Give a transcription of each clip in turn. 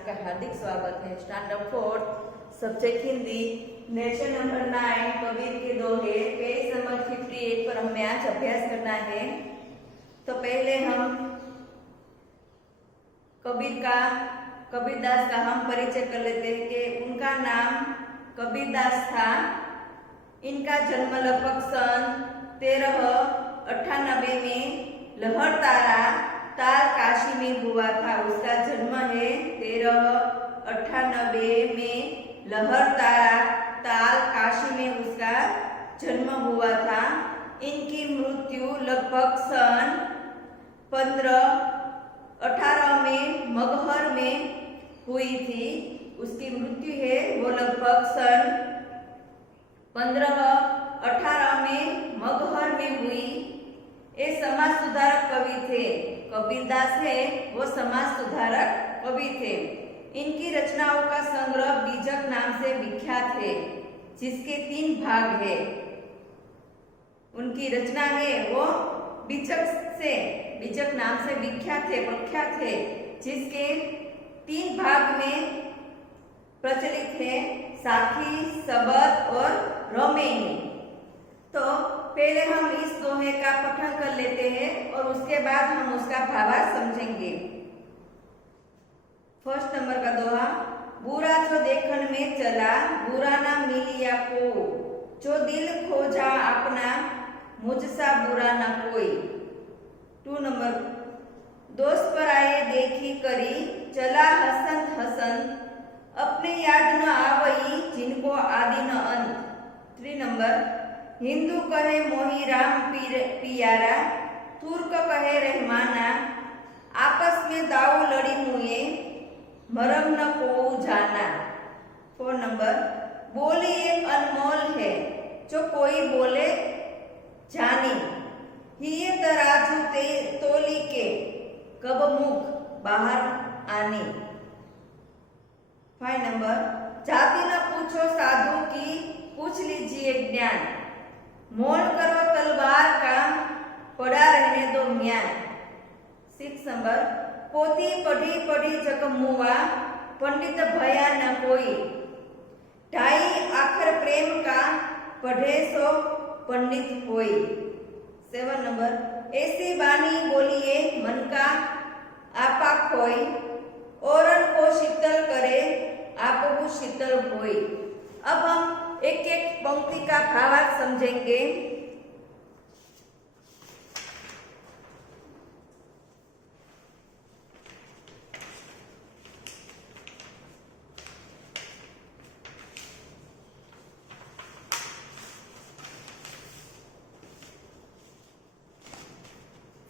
आपका हार्दिक स्वागत है। Standard 4 subject Hindi, lesson number 9 Kabir के दोहे, पेज नंबर 58 पर हमें आज अभ्यास करना है। तो पहले हम कबीरदास का हम परिचय कर लेते हैं कि उनका नाम कबीरदास था। इनका जन्म लगभग सन 1398 में लहरतारा ताल काशी में हुआ था। उसका जन्म है 1398 में लहरतारा ताल काशी में उसका जन्म हुआ था। इनकी मृत्यु लगभग सन 1518 में मगहर में हुई थी। उसकी मृत्यु है वो लगभग सन 1518 में मगहर में हुई। ये समाज सुधारक कवि थे। कबीरदास है वो समाज सुधारक कवि थे। इनकी रचनाओं का संग्रह बीजक नाम से विख्यात है, जिसके 3 भाग है। उनकी रचना है वो बीजक नाम से विख्यात है, प्रख्यात है, जिसके 3 भाग में प्रचलित है, साखी, सबद और रोमेनी। तो पहले हम इस दोहे का पठन कर लेते हैं और उसके बाद हम उसका भावार्थ समझेंगे। फर्स्ट नंबर का दोहा, बुरा जो देखन में चला, बुरा ना मिलिया को, जो दिल खोजा अपना, मुझसा बुरा ना कोई। 2 नंबर, दोस्त पर आए देखी करी, चला हसंत हसंत, अपने याद न आवई, जिनको आदि न अंत। 3 नंबर, हिंदू कहे मोही राम पियारा, तुर्क कहे रहमाना, आपस में दाऊ लड़ी मुए, मरम न को जाना। 4 नंबर, बोली एक अनमोल है, जो कोई बोले जानी, हिये तराजू तोली के, कब मुख बाहर आनी। 5 नंबर, जाति न पूछो साधु की, पूछ लीजिए ज्ञान, मोल करो तलवार का, पड़ा रहने दो म्यान। 6 नंबर, पोती पढ़ी जग मुआ, पंडित भया न कोई, ढाई आखर प्रेम का, पढ़े सो पंडित होई। 7 नंबर, ऐसी बानी बोलिए मन का आपा खोई, औरन को शीतल करे, आपको शीतल होई। अब हम एक एक पंक्ति का भावार्थ समझेंगे।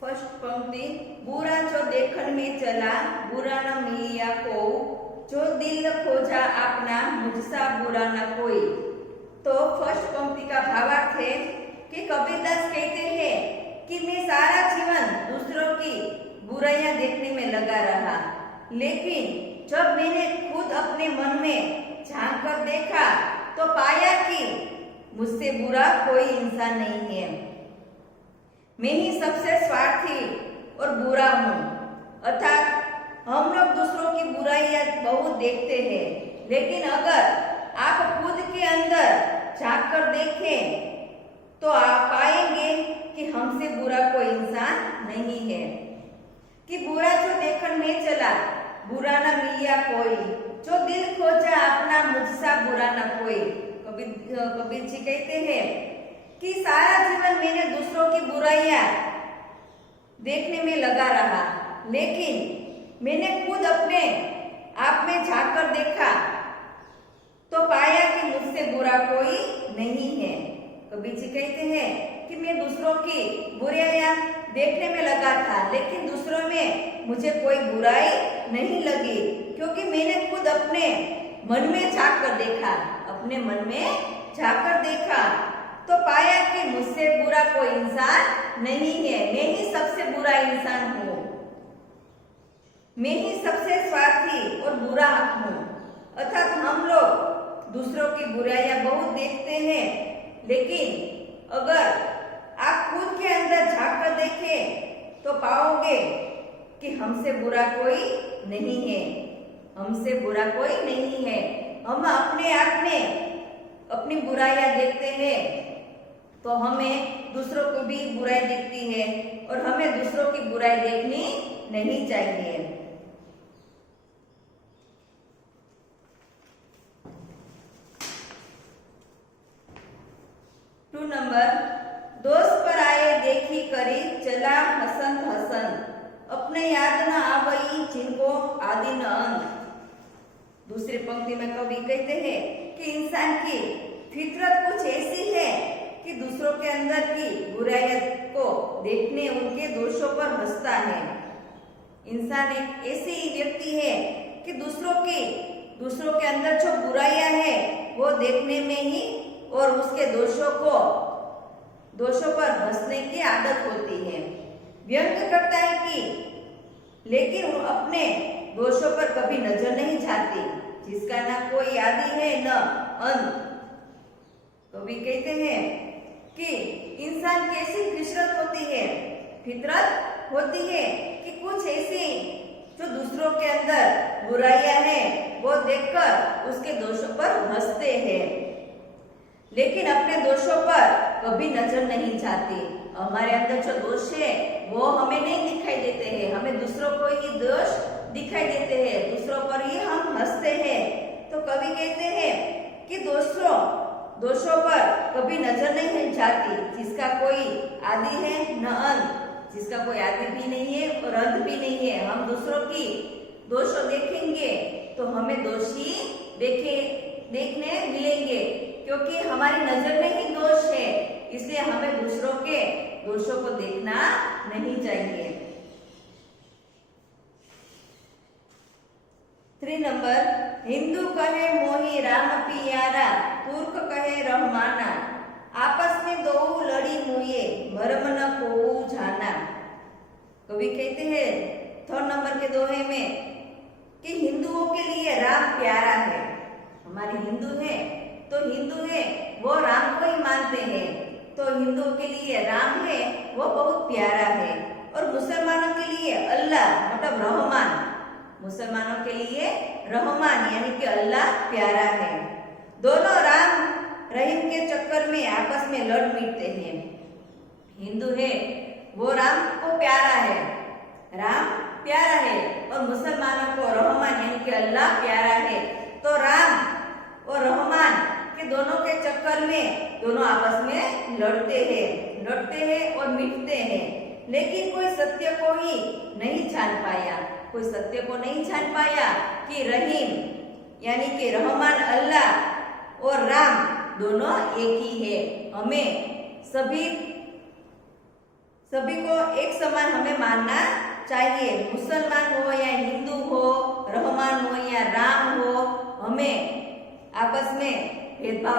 फर्स्ट पंक्ति, बुरा जो देखन में चला, बुरा न मिलिया को, जो दिल खोजा अपना, मुझसा बुरा न कोई। तो फर्स्ट पंक्ति का भावार्थ है कि कबीरदास कहते हैं कि मैं सारा जीवन दूसरों की बुराइयां देखने में लगा रहा, लेकिन जब मैंने खुद अपने मन में झांक कर देखा तो पाया कि मुझसे बुरा कोई इंसान नहीं है। मैं ही सबसे स्वार्थी और बुरा हूँ। अर्थात हम लोग दूसरों की बुराइयां बहुत देखते हैं, लेकिन अगर आप खुद के अंदर झांक कर देखें तो आप पाएंगे कि हमसे बुरा कोई इंसान नहीं है। कि बुरा जो देखन में चला, बुरा न मिलिया कोई, जो दिल खोजा अपना, मुझसा बुरा न कोई। कबीर जी कहते हैं कि सारा जीवन मैंने दूसरों की बुराइयां देखने में लगा रहा, लेकिन मैंने खुद अपने आप में झांक कर देखा तो पाया कि मुझसे बुरा कोई नहीं है। कबीर जी कहते हैं कि मैं दूसरों की बुराइयां देखने में लगा था, लेकिन दूसरों में मुझे कोई बुराई नहीं लगी, क्योंकि मैंने खुद अपने मन में झांक कर देखा, अपने मन में झांक कर देखा तो पाया कि मुझसे बुरा कोई इंसान नहीं है। मैं ही सबसे बुरा इंसान हूँ, मैं ही सबसे स्वार्थी और बुरा हूँ। अर्थात हम लोग दूसरों की बुराइयां बहुत देखते हैं, लेकिन अगर आप खुद के अंदर झांक कर देखें तो पाओगे कि हमसे बुरा कोई नहीं है। हमसे बुरा कोई नहीं है। हम अपने आप में अपनी बुराइयां देखते हैं तो हमें दूसरों को भी बुराई दिखती है और हमें दूसरों की बुराई देखनी नहीं चाहिए। 2 नंबर, दोस्त पर आए देखी करी चला हसन हसन, अपने याद न आवई जिनको आदि न अंत। दूसरी पंक्ति में कवि कहते हैं कि इंसान की फितरत कुछ ऐसी है कि दूसरों के अंदर की बुराइयों को देखने उनके दोषों पर हंसता है। इंसान एक ऐसी व्यक्ति है कि दूसरों के अंदर जो बुराइयां है वो देखने में ही और उसके दोषों पर हंसने की आदत होती है। व्यंग करता है कि लेकिन वो अपने दोषों पर कभी नजर नहीं जाती, जिसका ना कोई आदि है न अंत। कवि कहते हैं कि इंसान की ऐसी फितरत होती है, फितरत होती है कि कुछ ऐसी जो दूसरों के अंदर बुराइयां हैं वो देखकर उसके दोषों पर हंसते हैं, लेकिन अपने दोषों पर कभी नजर नहीं जाती। हमारे अंदर जो दोष है वो हमें नहीं दिखाई देते हैं, हमें दूसरों को ही दोष दिखाई देते हैं, दूसरों पर ही हम हंसते हैं। तो कवि कहते हैं कि दोषों पर कभी नजर नहीं जाती, जिसका कोई आदि है न अंत, जिसका कोई आदि भी नहीं है और अंत भी नहीं है। हम दूसरों की दोषों देखेंगे तो हमें दोषी देखने मिलेंगे, क्योंकि हमारी नजर में ही दोष है, इसलिए हमें दूसरों के दोषों को देखना नहीं चाहिए। 3 नंबर, हिंदू कहे मोही राम पियारा, तुर्क कहे रहमाना, आपस में दो लड़ी मुए, मर्म न को जाना। कवि कहते हैं 3 नंबर के दोहे में कि हिंदुओं के लिए राम प्यारा है। हमारे हिंदू है तो हिंदू है वो राम को ही मानते हैं, तो हिंदुओं के लिए राम है वो बहुत प्यारा है। और मुसलमानों के लिए अल्लाह मतलब रहमान, मुसलमानों के लिए रहमान यानी कि अल्लाह प्यारा है। दोनों राम रहीम के चक्कर में आपस में लड़ मिटते हैं। हिंदू है वो राम को प्यारा है, राम प्यारा है, और मुसलमानों को रहमान यानी कि अल्लाह प्यारा है। तो राम और रहमान के दोनों के चक्कर में दोनों आपस में लड़ते हैं और मिटते हैं, लेकिन कोई सत्य को ही नहीं जान पाया, कोई सत्य को नहीं जान पाया कि रहीम यानी कि रहमान अल्लाह और राम दोनों एक ही है। हमें सभी को एक समान हमें मानना चाहिए, मुसलमान हो या हिंदू हो, रहमान हो या राम हो, हमें आपस में भेदभाव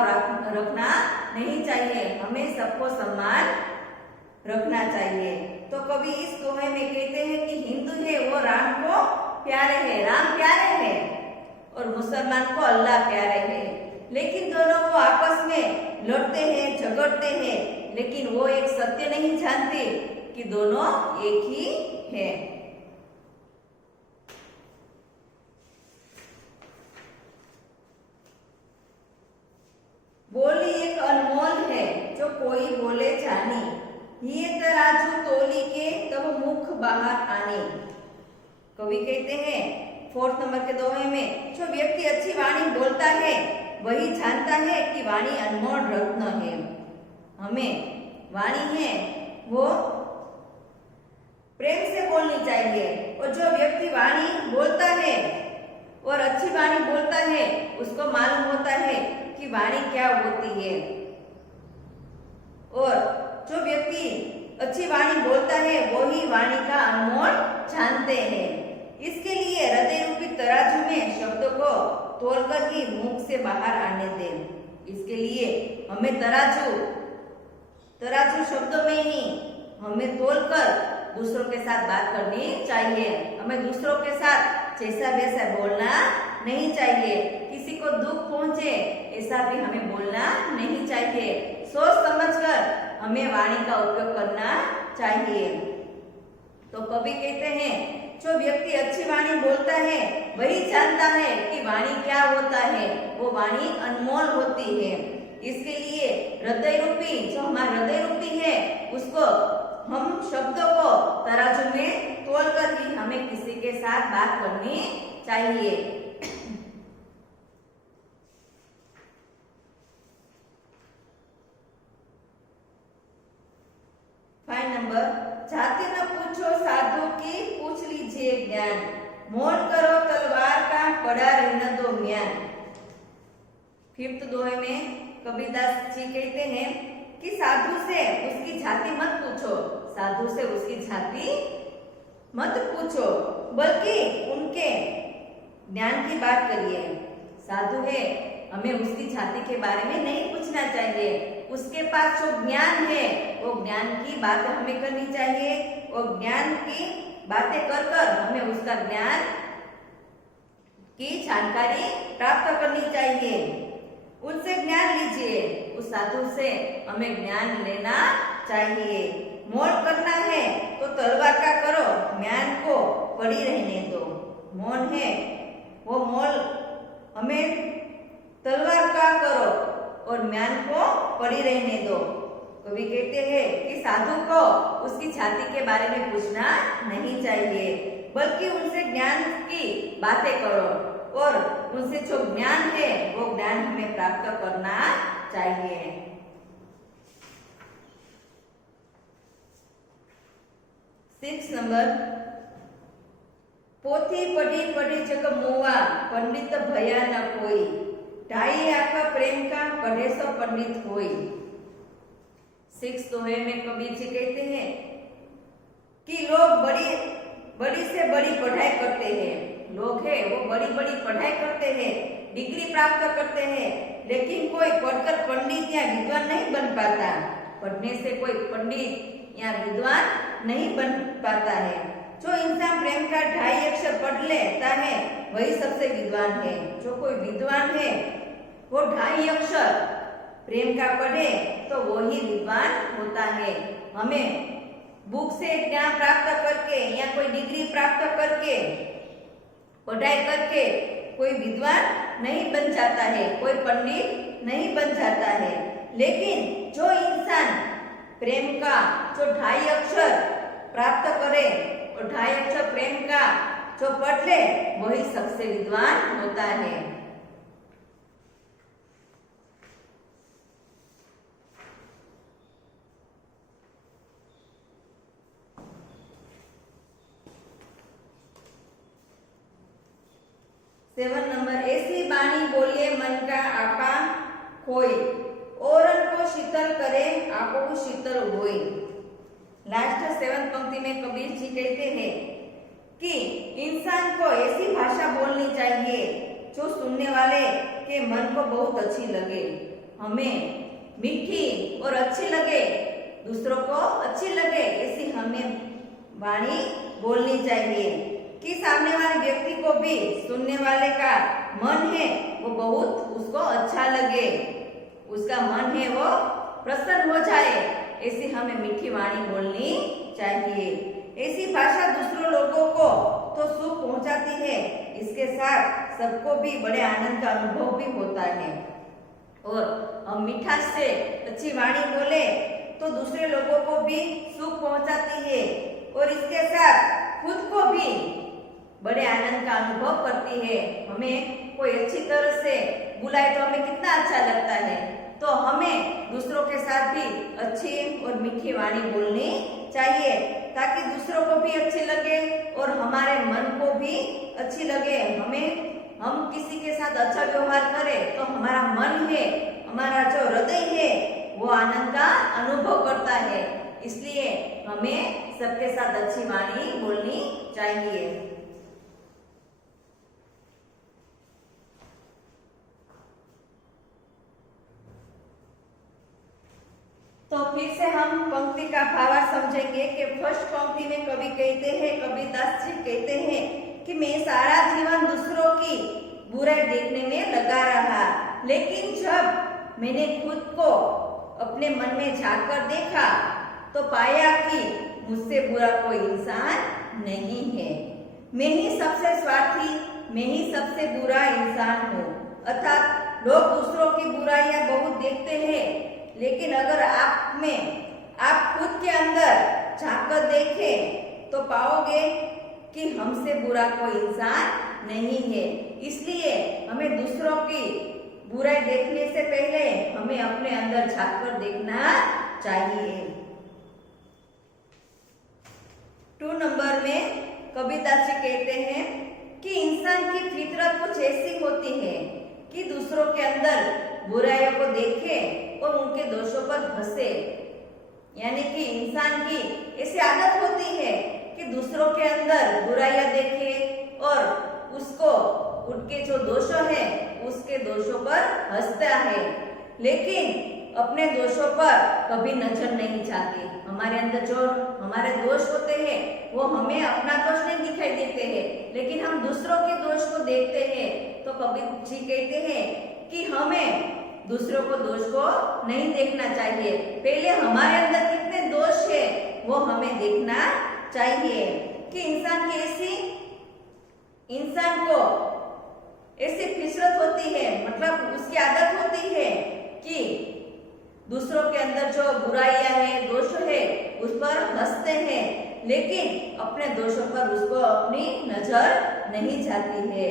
रखना नहीं चाहिए, हमें सबको सम्मान रखना चाहिए। तो कवि इस दोहे में कहते हैं कि हिंदू है वो राम को प्यारे है, राम प्यारे है, और मुसलमान को अल्लाह प्यारे है, लेकिन दोनों वो आपस में लड़ते हैं, झगड़ते हैं, लेकिन वो एक सत्य नहीं जानते कि दोनों एक ही है। बोली एक अनमोल है जो कोई बोले जानी, ये तराजू तोली के तब मुख बाहर आने। कवि कहते हैं 4 नंबर के दोहे में जो व्यक्ति अच्छी वाणी बोलता है वही जानता है कि वाणी अनमोल रत्न है। हमें वाणी है वो प्रेम से बोलनी चाहिए, और जो व्यक्ति वाणी बोलता है और अच्छी वाणी बोलता है उसको मालूम होता है कि वाणी क्या होती है, और जो व्यक्ति अच्छी वाणी बोलता है वो ही वाणी का अनमोल जानते हैं। इसके लिए हृदय रूपी तराजू में शब्दों को तोलकर ही मुख से बाहर आने दें। इसके लिए हमें तराजू शब्दों में ही हमें तोलकर दूसरों के साथ बात करनी चाहिए। हमें दूसरों के साथ जैसा वैसा बोलना नहीं चाहिए, किसी को दुख पहुंचे ऐसा भी हमें बोलना नहीं चाहिए। सोच समझकर हमें वाणी का उपयोग करना चाहिए। तो कवि कहते हैं जो व्यक्ति अच्छी वाणी बोलता है वही जानता है कि वाणी क्या होता है, वो वाणी अनमोल होती है। इसके लिए हृदय रूपी, जो हमारा हृदय रूपी है, उसको हम शब्दों को तराजू में तोलकर ही हमें किसी के साथ बात करनी चाहिए। फाइन नंबर, जाति न पूछो साधु की पूछ लीजिए ज्ञान, मौन करो तलवार का पड़ा रहने दो म्यान। फिफ्थ दोहे में कबीरदास जी कहते हैं कि साधु से उसकी जाति मत पूछो, साधु से उसकी जाति मत पूछो, बल्कि उनके ज्ञान की बात करिए। साधु है, हमें उसकी जाति के बारे में नहीं पूछना चाहिए, उसके पास जो ज्ञान है वो ज्ञान की बात हमें करनी चाहिए, और ज्ञान की बातें कर कर हमें उसका ज्ञान की जानकारी प्राप्त करनी चाहिए। उनसे ज्ञान लीजिए, उस साधु से हमें ज्ञान लेना चाहिए। मोल करना है तो तलवार का करो, म्यान को पड़ी रहने दो। मौन है वो मोल हमें तलवार का करो और म्यान को पड़ी रहने दो। कवि कहते हैं कि साधु को उसकी जाति के बारे में पूछना नहीं चाहिए, बल्कि उनसे ज्ञान की बातें करो, और उनसे जो ज्ञान है वो ज्ञान हमें प्राप्त करना चाहिए। सिक्स नंबर, पोथी पढ़ी पढ़ी जग मुआ, पंडित भया न कोई, ढाई आखा प्रेम का पढ़े सो पंडित होई। सिक्स दोहे में कबीर जी कहते हैं कि लोग बड़ी से बड़ी पढ़ाई करते हैं, लोग है वो बड़ी बड़ी पढ़ाई करते हैं, डिग्री प्राप्त करते हैं, लेकिन कोई पढ़कर पंडित या विद्वान नहीं बन पाता। पढ़ने से कोई पंडित या विद्वान नहीं बन पाता है। जो इंसान प्रेम का 2.5 अक्षर पढ़ लेता है वही सबसे विद्वान है। जो कोई विद्वान है वो 2.5 अक्षर प्रेम का पढ़े तो वो ही विद्वान होता है। हमें बुक से ज्ञान प्राप्त करके या कोई डिग्री प्राप्त करके पढ़ाई करके कोई विद्वान नहीं बन जाता है, कोई पंडित नहीं बन जाता है। लेकिन जो इंसान प्रेम का जो 2.5 अक्षर प्राप्त करे और 2.5 अक्षर प्रेम का जो पढ़ ले वही सबसे विद्वान होता है। सेवन नंबर, ऐसी बाणी बोलिए मन का आपा खोई, औरन को शीतल करे आपो शीतल होई। लास्ट 7 पंक्ति में कबीर जी कहते हैं कि इंसान को ऐसी भाषा बोलनी चाहिए जो सुनने वाले के मन को बहुत अच्छी लगे। हमें मीठी और अच्छी लगे, दूसरों को अच्छी लगे, ऐसी हमें वाणी बोलनी चाहिए कि सामने वाले व्यक्ति को भी सुनने वाले का मन है वो बहुत उसको अच्छा लगे, उसका मन है वो प्रसन्न हो जाए। ऐसी हमें मीठी वाणी बोलनी चाहिए। ऐसी भाषा दूसरों लोगों को तो सुख पहुंचाती है, इसके साथ सबको भी बड़े आनंद का अनुभव भी होता है। और हम मिठास से अच्छी वाणी बोले तो दूसरे लोगों को भी सुख पहुंचाती है, और इसके साथ खुद को भी बड़े आनंद का अनुभव करती है। हमें कोई अच्छी तरह से बुलाए तो हमें कितना अच्छा लगता है, तो हमें दूसरों के साथ भी अच्छी और मीठी वाणी बोलनी चाहिए ताकि दूसरों को भी अच्छी लगे और हमारे मन को भी अच्छी लगे। हम किसी के साथ अच्छा व्यवहार करें तो हमारा मन है, हमारा जो हृदय है वो आनंद का अनुभव करता है। इसलिए हमें सबके साथ अच्छी वाणी बोलनी चाहिए। तो फिर से हम पंक्ति का भावार्थ समझेंगे कि फर्स्ट पंक्ति में कवि कहते हैं, कबीरदास जी कहते हैं कि मैं सारा जीवन दूसरों की बुराई देखने में लगा रहा, लेकिन जब मैंने खुद को अपने मन में झांक कर देखा तो पाया कि मुझसे बुरा कोई इंसान नहीं है। मैं ही सबसे स्वार्थी, मैं ही सबसे बुरा इंसान हूँ। अर्थात लोग दूसरों की बुराइयां बहुत देखते हैं, लेकिन अगर आप खुद के अंदर झांककर देखें तो पाओगे कि हमसे बुरा कोई इंसान नहीं है। इसलिए हमें दूसरों की बुराई देखने से पहले हमें अपने अंदर झांककर देखना चाहिए। 2 नंबर में कबीरदास जी कहते हैं कि इंसान की फितरत कुछ ऐसी होती है कि दूसरों के अंदर बुराइयों को देखे और उनके दोषों पर हंसे। यानी कि इंसान की ऐसी आदत होती है कि दूसरों के अंदर बुराइयां देखे और उसको उनके जो दोष है उसके दोषों पर हंसता है, लेकिन अपने दोषों पर कभी नजर नहीं जाती। हमारे अंदर जो हमारे दोष होते हैं वो हमें अपना दोष नहीं दिखाई देते हैं, लेकिन हम दूसरों के दोष को देखते हैं। तो कबीर जी कहते हैं कि हमें दूसरों को दोष को नहीं देखना चाहिए, पहले हमारे अंदर कितने दोष है वो हमें देखना चाहिए। कि इंसान को ऐसी फितरत होती है, मतलब उसकी आदत होती है कि दूसरों के अंदर जो बुराइयां है, दोष है, उस पर हंसते हैं, लेकिन अपने दोषों पर उसको अपनी नजर नहीं जाती है।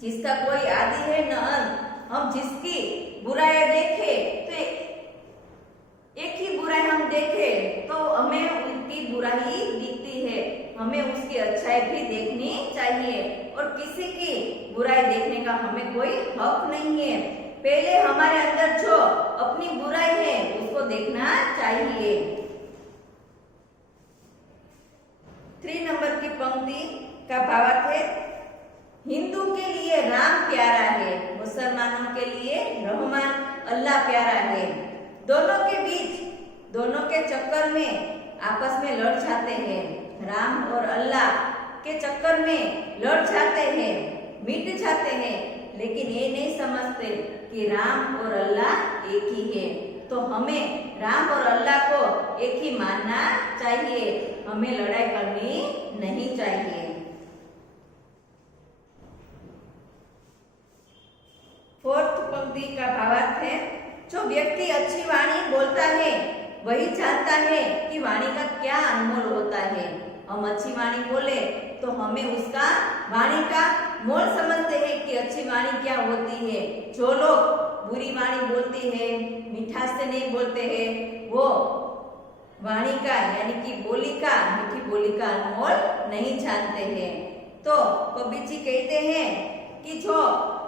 जिसका कोई आदि है न अंत, हम जिसकी बुराइयां देखे तो एक ही बुराई हम देखे तो हमें उनकी बुराई दिखती है, हमें उसकी अच्छाई भी देखनी चाहिए और किसी की बुराई देखने का हमें कोई हक नहीं है। पहले हमारे अंदर जो अपनी बुराई है उसको देखना चाहिए। 3 नंबर की पंक्ति का भावार्थ है, हिंदू के लिए राम प्यारा है, मुसलमानों के लिए रहमान अल्लाह प्यारा है। दोनों के चक्कर में आपस में लड़ जाते हैं, राम और अल्लाह के चक्कर में लड़ जाते हैं, मिट जाते हैं, लेकिन ये नहीं समझते कि राम और अल्लाह एक ही है। तो हमें राम और अल्लाह को एक ही मानना चाहिए, हमें लड़ाई करनी नहीं चाहिए। 4th पंक्ति का भावार्थ है, जो व्यक्ति अच्छी वाणी बोलता है वही जानता है कि वाणी का क्या अनमोल होता है। हम अच्छी वाणी बोले तो हमें उसका वाणी का मोल समझते हैं कि अच्छी वाणी क्या होती है। जो लोग बुरी वाणी बोलते हैं, मिठास से नहीं बोलते हैं, वो वाणी का यानी कि बोली का, मीठी बोली का अनमोल नहीं जानते हैं। तो कबीर जी कहते हैं कि जो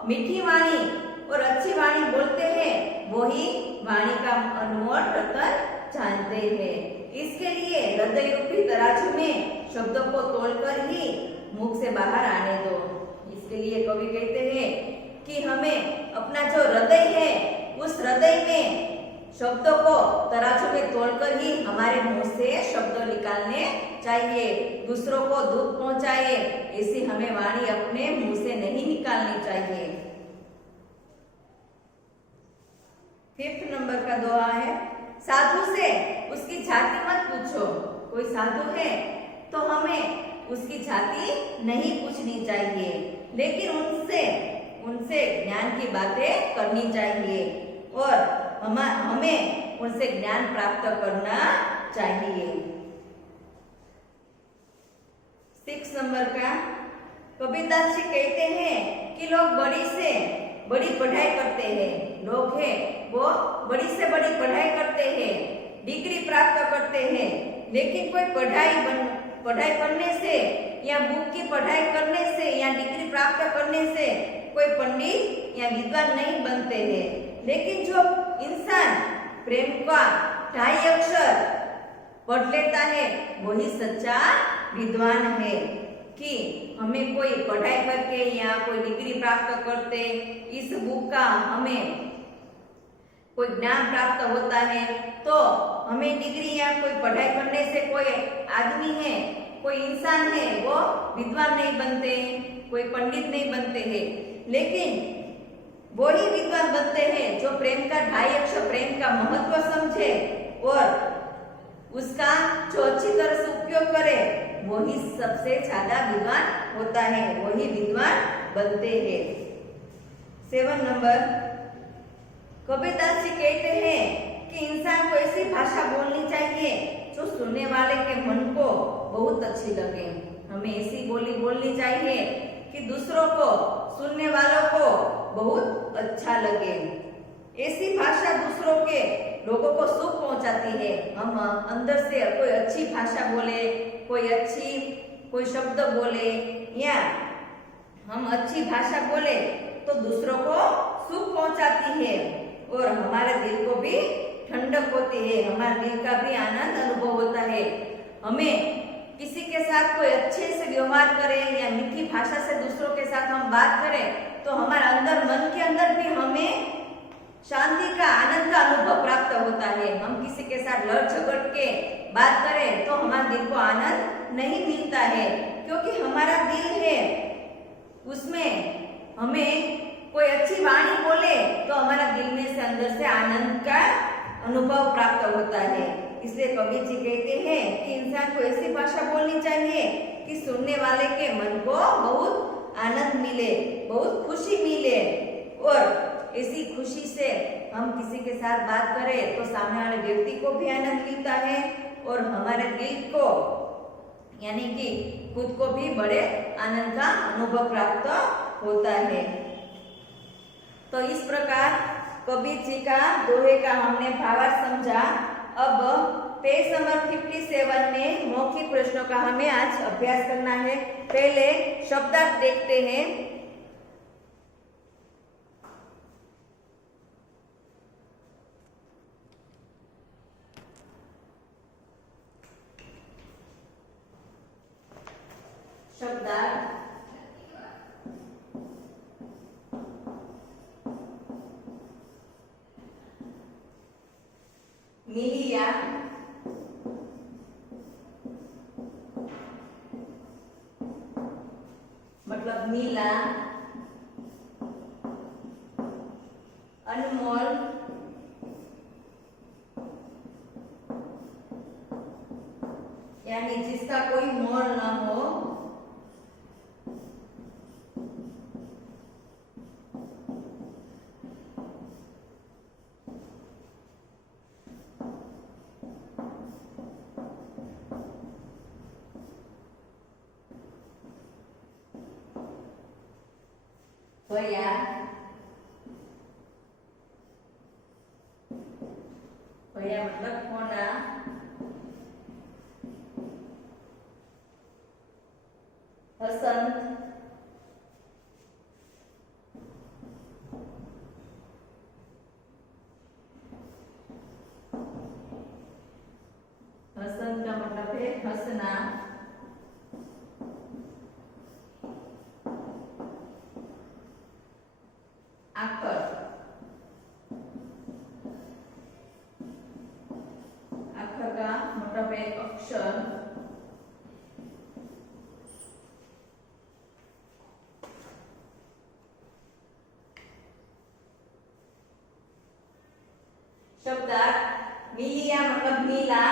मीठी वाणी और अच्छी वाणी बोलते हैं वो ही वाणी का अनमोल रतन जानते हैं। इसके लिए हृदय रूपी तराजू में शब्दों को तोलकर ही मुख से बाहर आने दो। इसके लिए कवि कहते हैं कि हमें अपना जो हृदय है उस हृदय में शब्दों को तराजू में तोलकर ही हमारे मुंह से शब्द निकालने चाहिए। दूसरों को दुख पहुंचाए ऐसी हमें वाणी अपने मुंह से नहीं निकालनी चाहिए। 5th नंबर का दोहा है, साधु से उसकी जाति मत पूछो। कोई साधु है तो हमें उसकी जाति नहीं पूछनी चाहिए, लेकिन उनसे ज्ञान की बातें करनी चाहिए और हमें उनसे ज्ञान प्राप्त करना चाहिए। 6 नंबर का कबीरदास जी कहते हैं कि लोग बड़ी से बड़ी पढ़ाई करते हैं, लोग हैं वो बड़ी से बड़ी पढ़ाई करते हैं, डिग्री प्राप्त करते हैं, लेकिन कोई पढ़ाई करने से या बुक की पढ़ाई करने से या डिग्री प्राप्त करने से कोई पंडित या विद्वान नहीं बनते हैं। लेकिन जो इंसान प्रेम का 2.5 अक्षर पढ़ लेता है वही सच्चा विद्वान है। कि हमें कोई पढ़ाई करके या कोई डिग्री प्राप्त करते इस बुक का हमें कोई ज्ञान प्राप्त होता है, तो हमें डिग्री या कोई पढ़ाई करने से कोई आदमी है, कोई इंसान है वो विद्वान नहीं बनते, कोई पंडित नहीं बनते हैं, लेकिन वो ही विद्वान बनते हैं जो प्रेम का 2.5 अक्षर प्रेम का महत्व समझे और उसका जो अच्छी तरह से उपयोग करे, वही सबसे ज्यादा विद्वान होता है, वही विद्वान बनते हैं। 7 नंबर, कबीरदास जी कहते हैं कि इंसान को ऐसी भाषा बोलनी चाहिए जो सुनने वाले के मन को बहुत अच्छी लगे। हमें ऐसी बोली बोलनी चाहिए कि दूसरों को, सुनने वालों को बहुत अच्छा लगे। ऐसी भाषा दूसरों के लोगों को सुख पहुंचाती है। हम अंदर से कोई अच्छी भाषा बोले, कोई शब्द बोले या हम अच्छी भाषा बोले तो दूसरों को सुख पहुंचाती है और हमारे दिल को भी ठंडक होती है, हमारे दिल का भी आनंद अनुभव होता है। हमें किसी के साथ कोई अच्छे से व्यवहार करें या मीठी भाषा से दूसरों के साथ हम बात करें तो हमारे अंदर, मन के अंदर भी हमें शांति का, आनंद का अनुभव प्राप्त होता है। हम किसी के साथ लड़ झगड़ के बात करें तो हमारे दिल को आनंद नहीं मिलता है, क्योंकि हमारा दिल है, उसमें हमें कोई अच्छी वाणी बोले तो हमारा दिल में से, अंदर से आनंद का अनुभव प्राप्त होता है। इसलिए कबीर जी कहते हैं कि इंसान को ऐसी भाषा बोलनी चाहिए कि सुनने वाले के मन को बहुत आनंद मिले, बहुत खुशी मिले और ऐसी खुशी से हम किसी के साथ बात करें तो सामने वाले व्यक्ति को भी आनंद मिलता है और हमारे दिल को, यानी कि खुद को भी बड़े आनंद का अनुभव प्राप्त होता है। तो इस प्रकार कबीर जी का दोहे का हमने भावार्थ समझा। अब पेज नंबर 57 में मौखिक प्रश्नों का हमें आज अभ्यास करना है। पहले शब्दार्थ देखते हैं। शब्दार्थ, मिलिया, मतलब मिला, अनमोल, यानी जिसका कोई मोल न हो, भया, भया मतलब होना, हसंत, हसंत का मतलब है हंसना, आखर, आखर का मतलब है अक्षर, शब्दार्थ मिलिया मतलब मिला,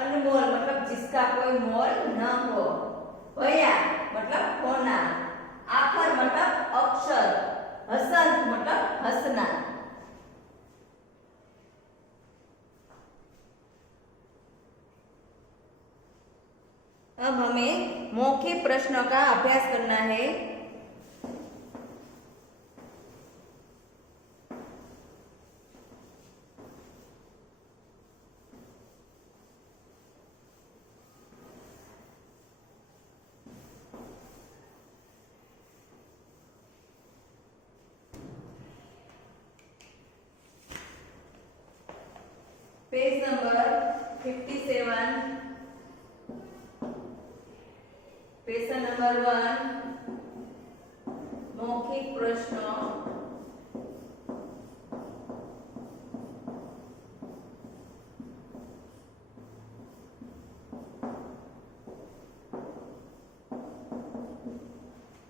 अनमोल मतलब जिसका कोई मोल न हो, भया मतलब होना, आखर मतलब अक्षर, हसंत मतलब हंसना। अब हमें मौखिक प्रश्नों का अभ्यास करना है। पेज नंबर 57, क्वेश्चन नंबर 1, मौखिक प्रश्न।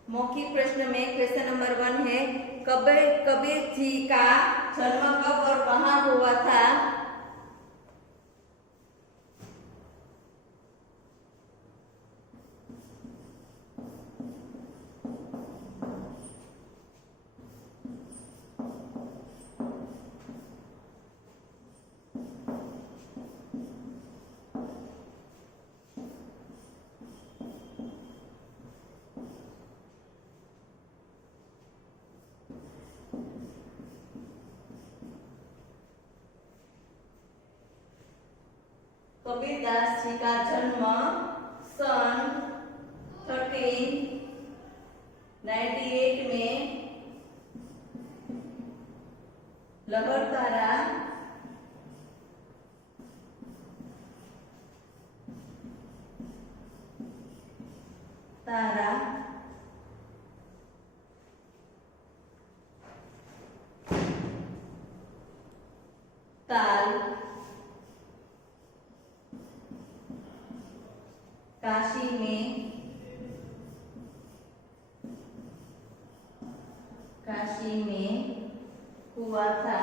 मौखिक प्रश्न में क्वेश्चन नंबर 1 है, कबीर जी का जन्म कब और कहाँ हुआ था? कबीरदास जी का जन्म सन 1398 में लहरतारा तारा ताल काशी में हुआ था।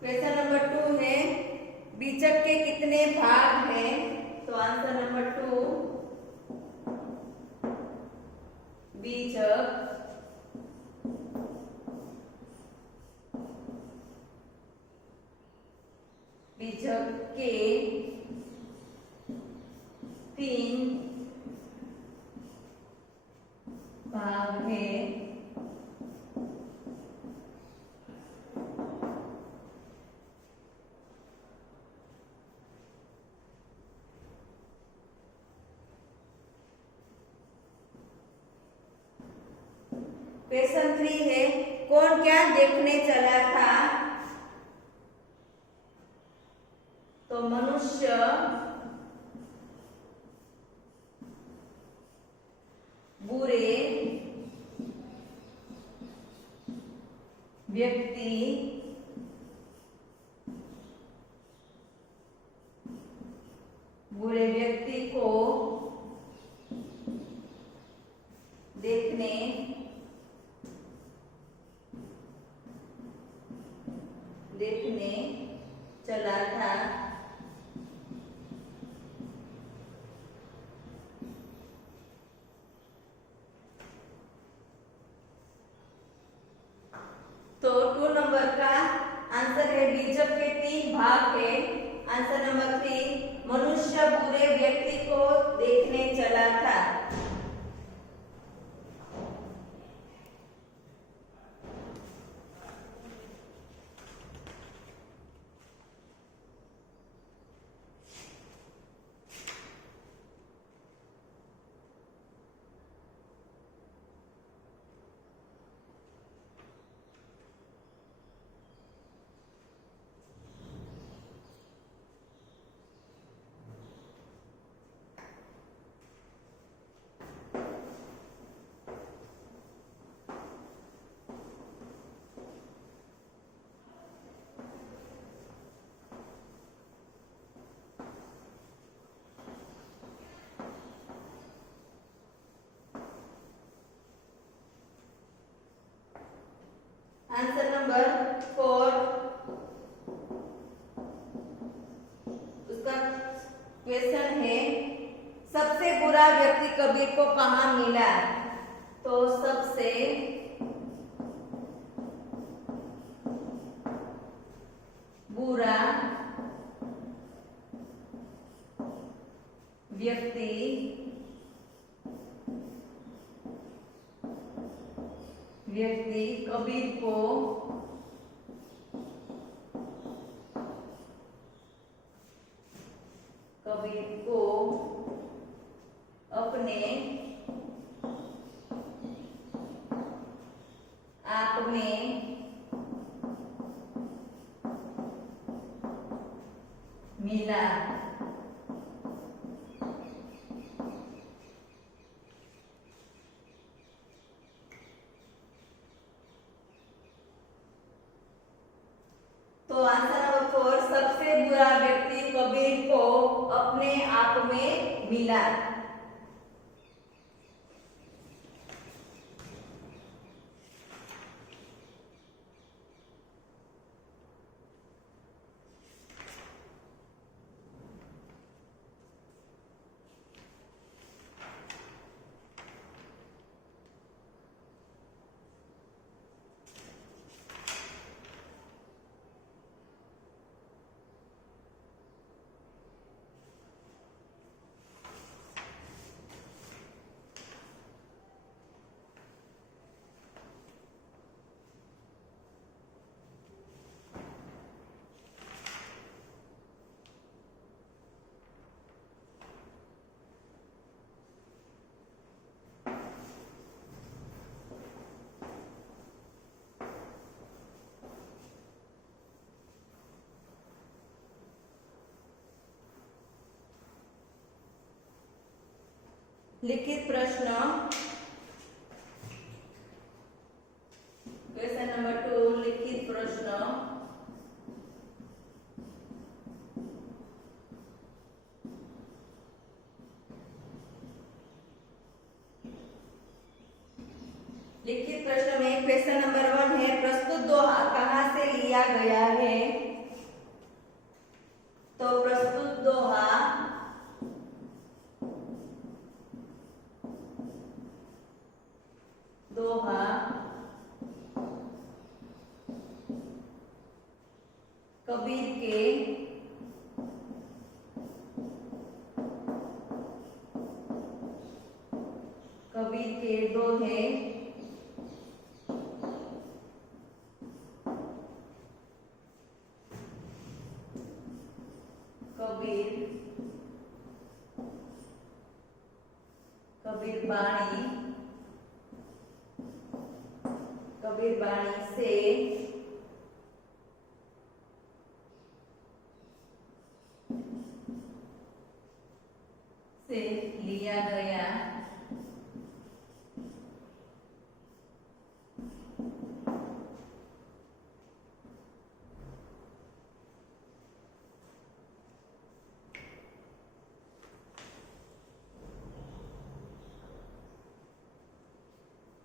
क्वेश्चन नंबर 2 है बीजक के कितने भाग हैं? तो आंसर नंबर 2, बीजक के 3 भाग हैं। क्वेश्चन 3 है कौन क्या देखने चला था? तो मनुष्य बुरे व्यक्ति को देखने चला था। तो 2 नंबर का आंसर है बीजक के 3 भाग है। आंसर नंबर 3 मनुष्य बुरे व्यक्ति को देखने चला था। आंसर नंबर 4 उसका क्वेश्चन है सबसे बुरा व्यक्ति कबीर को कहाँ मिला? तो सबसे बुरा व्यक्ति कबीर को अपने आप में मिला। तो आंसर नंबर 4 सबसे बुरा व्यक्ति कबीर को अपने आप में मिला। लिखित प्रश्न क्वेश्चन नंबर 2 लिखित प्रश्न। लिखित प्रश्न में क्वेश्चन नंबर 1 है प्रस्तुत दोहा कहाँ से लिया गया है। तो प्रस्तुत दोहा कबीर के दोहे कबीर बाणी से लिया गया।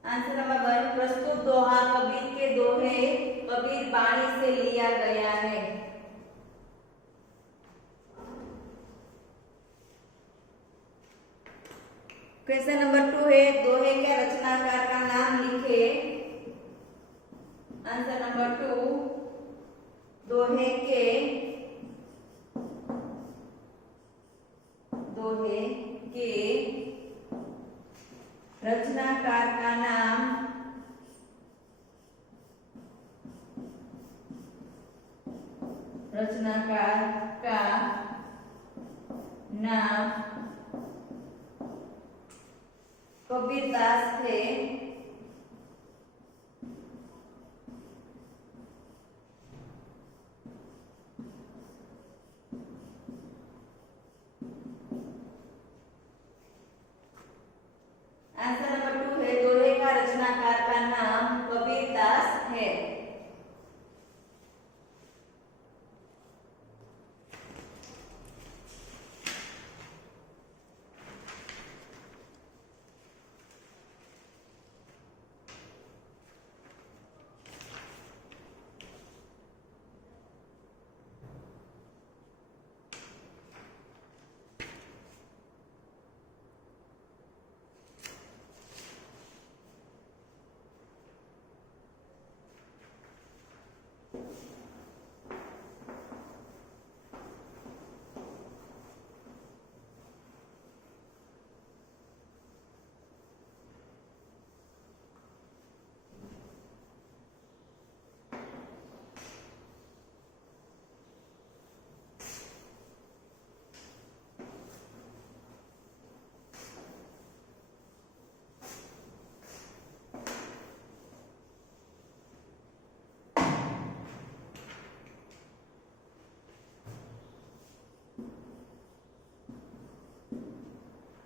आंसर नंबर 1 प्रस्तुत दोहा कबीर के दोहे कबीर बाणी से लिया गया है। क्वेश्चन नंबर 2 है दोहे के रचनाकार का नाम लिखे। आंसर नंबर 2 दोहे के रचनाकार का नाम कबीरदास थे। आंसर नंबर 2 है दोहे का रचनाकार का नाम कबीरदास है।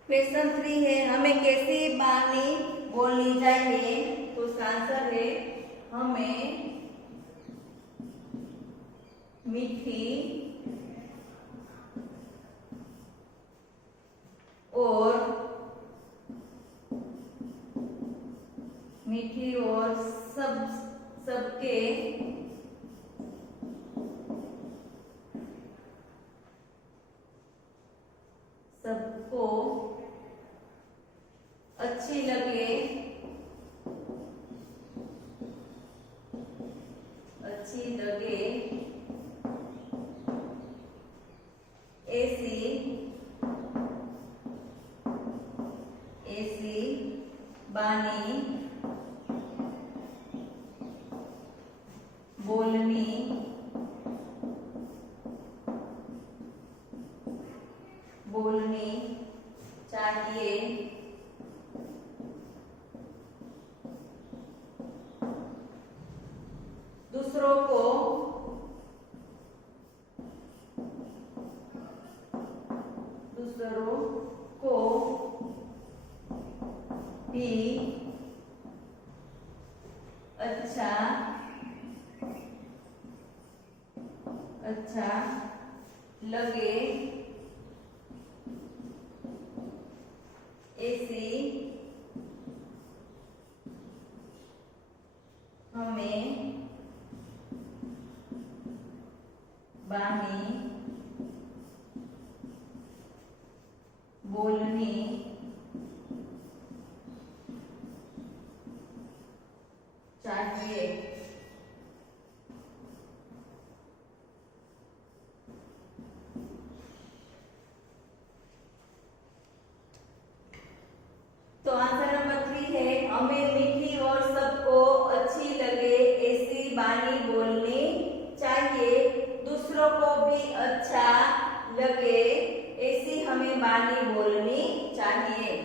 क्वेश्चन 3 है हमें कैसी बानी बोलनी चाहिए। तो आंसर है हमें मीठी सबको अच्छी लगे, अच्छी लगे ऐसी ऐसी बानी बोलनी बोलनी चाहिए। दूसरों को भी अच्छा अच्छा लगे ऐसी हमें बानी बोलनी चाहिए। तो आंसर नंबर 3 है हमें मीठी और सबको अच्छी लगे ऐसी बानी बोलनी चाहिए। दूसरों को भी अच्छा लगे ऐसी हमें बानी बोलनी चाहिए।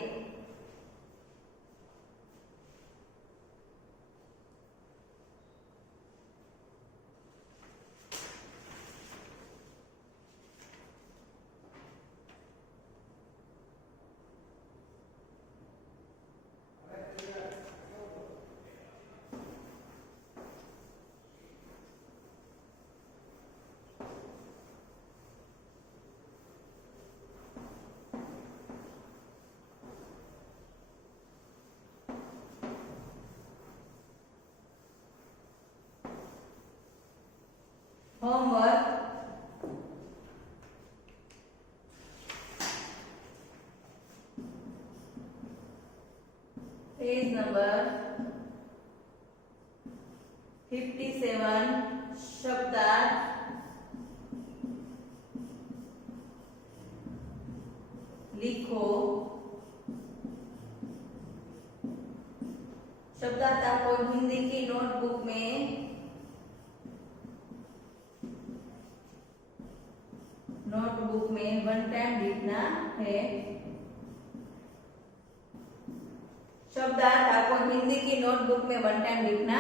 होमवर्क पेज नंबर 57 शब्दार्थ लिखो। शब्दार्थ आपको हिंदी की नोटबुक में वन टाइम लिखना है। शब्दार्थ आपको हिंदी की नोटबुक में वन टाइम लिखना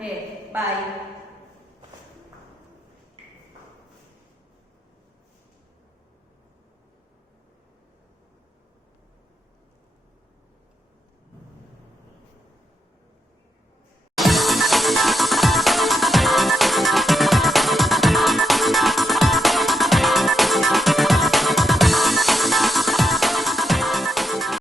है। बाय।